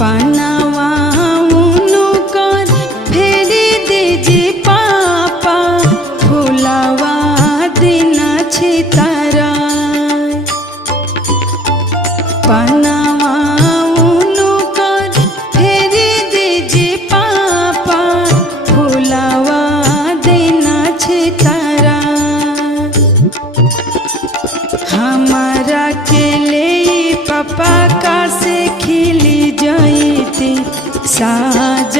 पनावा उनकर फेरी दीजी पापा फुलावा दिन छितारा पनावा उनकर फेरी दीजी पापा फुलावा दिन छितारा हमारा के ले पापा का से खिली जाती साज